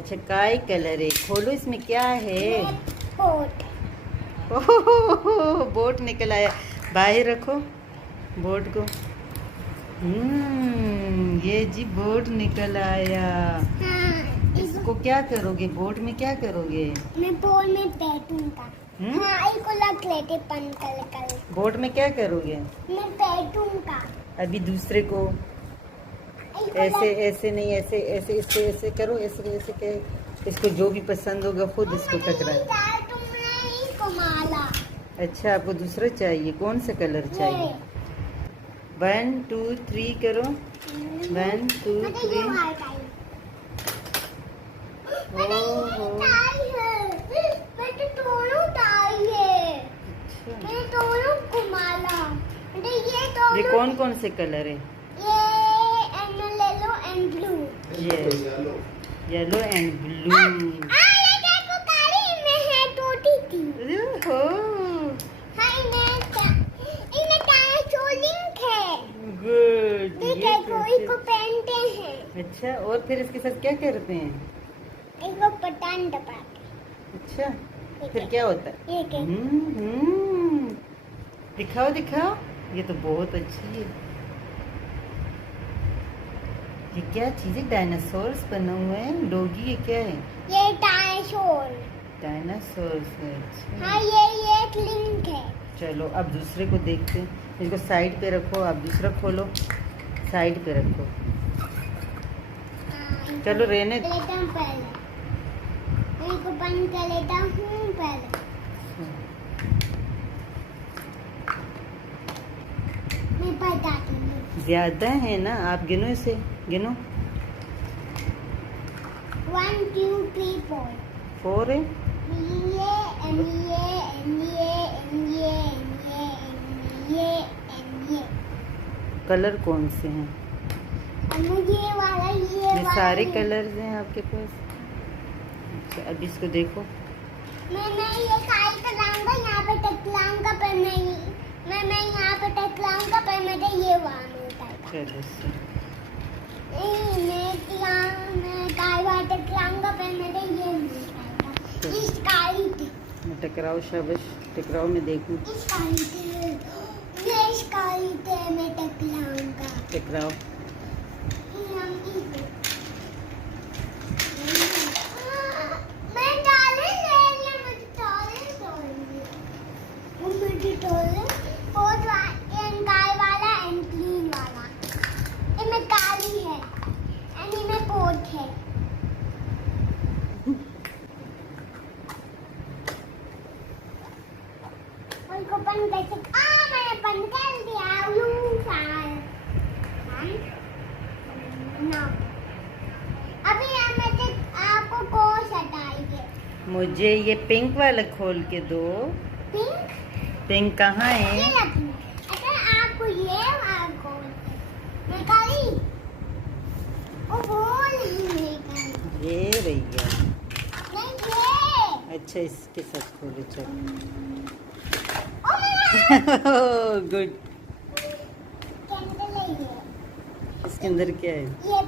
अच्छा काई कलर है। खोलो इसमें क्या है। बोट। ओह बोट निकल आया। बाहर रखो बोट को। ये जी बोट निकल आया। हाँ, इसको क्या करोगे? बोट में क्या करोगे? मैं बोट में बैठूंगा। हाँ, इसको लग लेते पन कल। बोट में क्या करोगे? मैं बैठूंगा। अभी दूसरे को ऐसे ऐसे नहीं, ऐसे ऐसे इसको ऐसे करो, ऐसे ऐसे के इसको जो भी पसंद होगा खुद इसको टकरा। तुमने इसको माला। अच्छा आपको दूसरा चाहिए, कौन सा कलर चाहिए? 1 2 3 करो। 1 2 3। ये कौन कौन से कलर है? Yellow and blue. ये येलो एंड ब्लू। ये देखो काली में है टूटी थी। हाँ इन्हें डायनासोर लिंक है। गुड। ये देखो इसको पहनते हैं। अच्छा और फिर इसके साथ क्या करते हैं? इसको पतंग दबाते। अच्छा फिर क्या होता है? ये क्या? दिखाओ दिखाओ। ये तो बहुत अच्छी है। ये क्या चीज है? डायनासोर्स बना हुआ है। डॉगी ये क्या है? ये डायनासोर। डायनासोर्स है। अच्छा। हाँ ये एक लिंक है। चलो अब दूसरे को देखते हैं। इसको साइड पे रखो। आप दूसरा खोलो। साइड पे रखो। चलो रहने लेता हूँ पहले। मैं इसको बंद कर लेता हूँ पहले। मैं बताती हूँ। ज्यादा है ना, आप गिनो इसे। गिनो। 1 2 3 4। 4 है। ये कलर कौन से हैं? ये वाला ये सारे कलर्स हैं आपके पास। अच्छा अब इसको देखो। मैं ये काली टकलाऊंगा यहाँ पे टकलाऊंगा पर मैं यहाँ पे टकलाऊंगा पर मुझे ये वहाँ मिलता है। चलो मैं काली वाला टकलाऊंगा पर मुझे ये मिलता है। इस काली पे टकराओ। शाबाश टकराओ। मैं देखूं। इस काली पे इस काली पे मैं टकलाऊंगा। टकराओ। मैं डाले ले लिया मुझे डाले बहुत गाय वाला एंड क्लीन वाला। इनमें काली है एंड इनमें पोट है। उनको बंद कैसे? मैंने बंद कर दिया। अभी आपको कोर्स हटाएंगे। मुझे ये पिंक वाला खोल के दो। पिंक? पिंक कहाँ है? ये अच्छा आपको ये आपको मैं काली ओ बोल ये भैया। नहीं ये। अच्छा इसके साथ खोलो। चलो ओ गुड। कैंडल है ये। इसके अंदर क्या है? ये